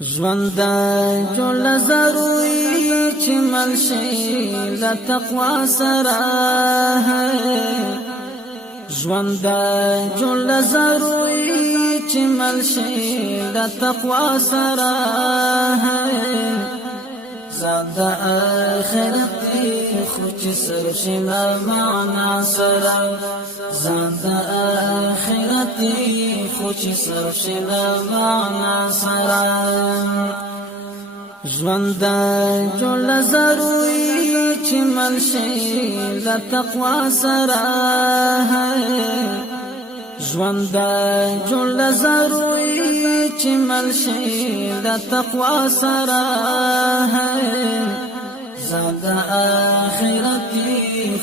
ژوند جوړ ضروري چې ملشي له تقوا سره ژوند جوړ ضروري چې ملشي له تقوا سره زاد آخرت خو چې سر شي له معنا سره زاد آخرت خو چې سر شي له معنا سره ژوند جوړ ضروري چې ملشي له تقوا سره ژوند جوړ ضروري چې ملشي له تقوا سره زاد آخرت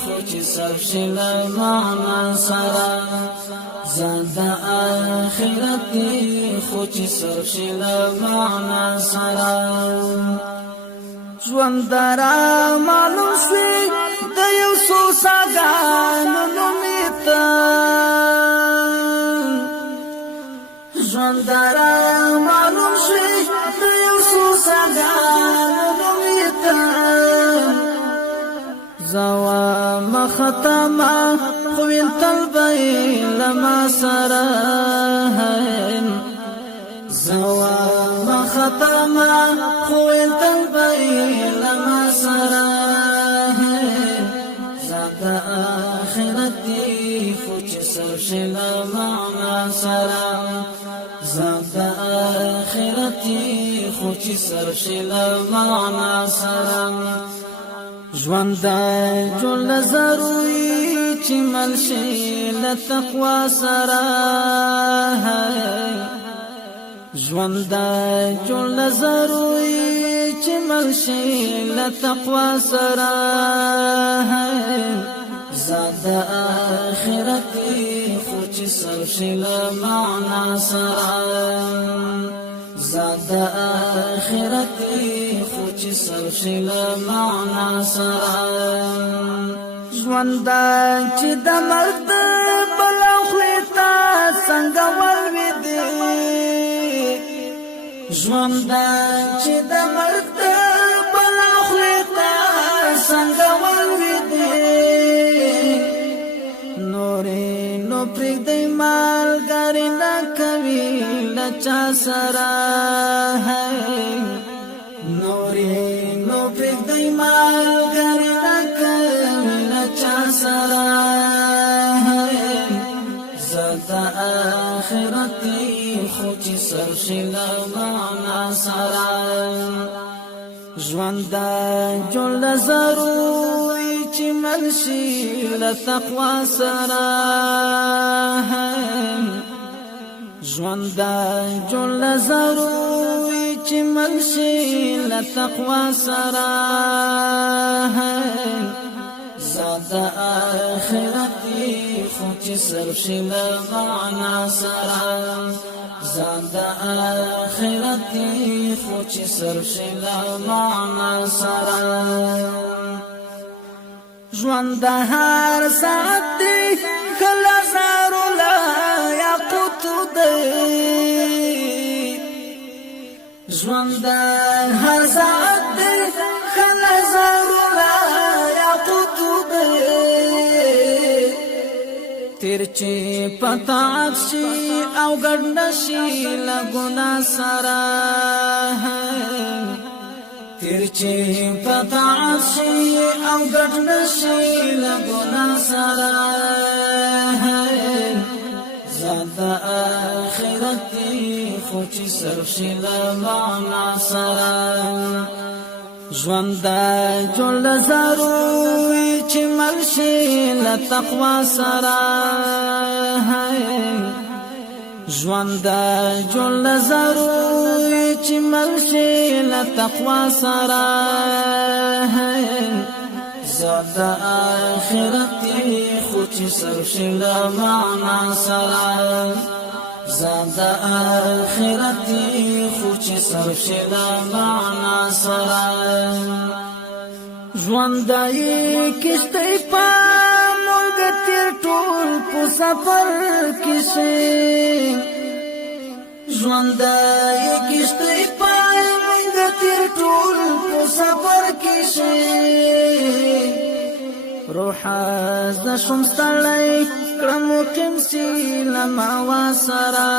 خو چې سر شي له معنا سره زاد آخرت خو چې سر شي له معنا سره ژوند را معلوم شي د یو څو ساګانو نومیته ژوند را معلوم شي د یو څو ساګانو نومیته زوا مختما خوین طلبی لما سره زوا مختما خوین طلبی لما سره زاد آخرتی خوچ سر شلا معنا سره زاد آخرتی خوچ سر شلا معنا سره ژوند جوړ ضروري چې ملشي له تقوا سره ژوند جوړ ضروري چې ملشي له تقوا سره زاد آخرت خو چې سر شي له معنا سره زاد آخرت خو چې سر شي له معنا سره ژوند چې د مرد بلا خویتا څنګه ولویدي ژوند چې د مرد بلا خویتا څنګه ولویدي نورې نو پرېږدئ مالګاري نه کوي له چا سره نورې نو پرېږدئ مالګاري نه کوي له چا سره زاد آخرت خو چې سر شي له معنا سره ژوند جوړ ضروري چې ملشي له تقوا سره ژوند جوړ ضروري چې ملشي له تقوا سره زاد آخرت خو چې سر شي له معنا سره زاد آخرت خو چې سر شي له معنا سره ژوند هر ساعت دی کله زارو لا یاقوت دی ژوند هر ساعت دی کله زارو لا یاقوت دی تیر چې پتا شي او ګډ نشي له ګنا سره تیر چې پتا شي او ګډ نشي له ګنا سره زاد آخرت خو چې سر شي له معنا سره ژوند جوړ ضروري چې ملشي له تقوا سره ژوند جوړ ضروري چې ملشي له تقوا سره زاد آخرت خو چې سر شي له معنا سره زاد آخرت خو چې سر شي له معنا سره ژوند یې کشته په موږ تیر ټول په سفر کې شي ژوند یې کشته په سفر کې شي روح از د شم ستړی کړم قمسي لما وسره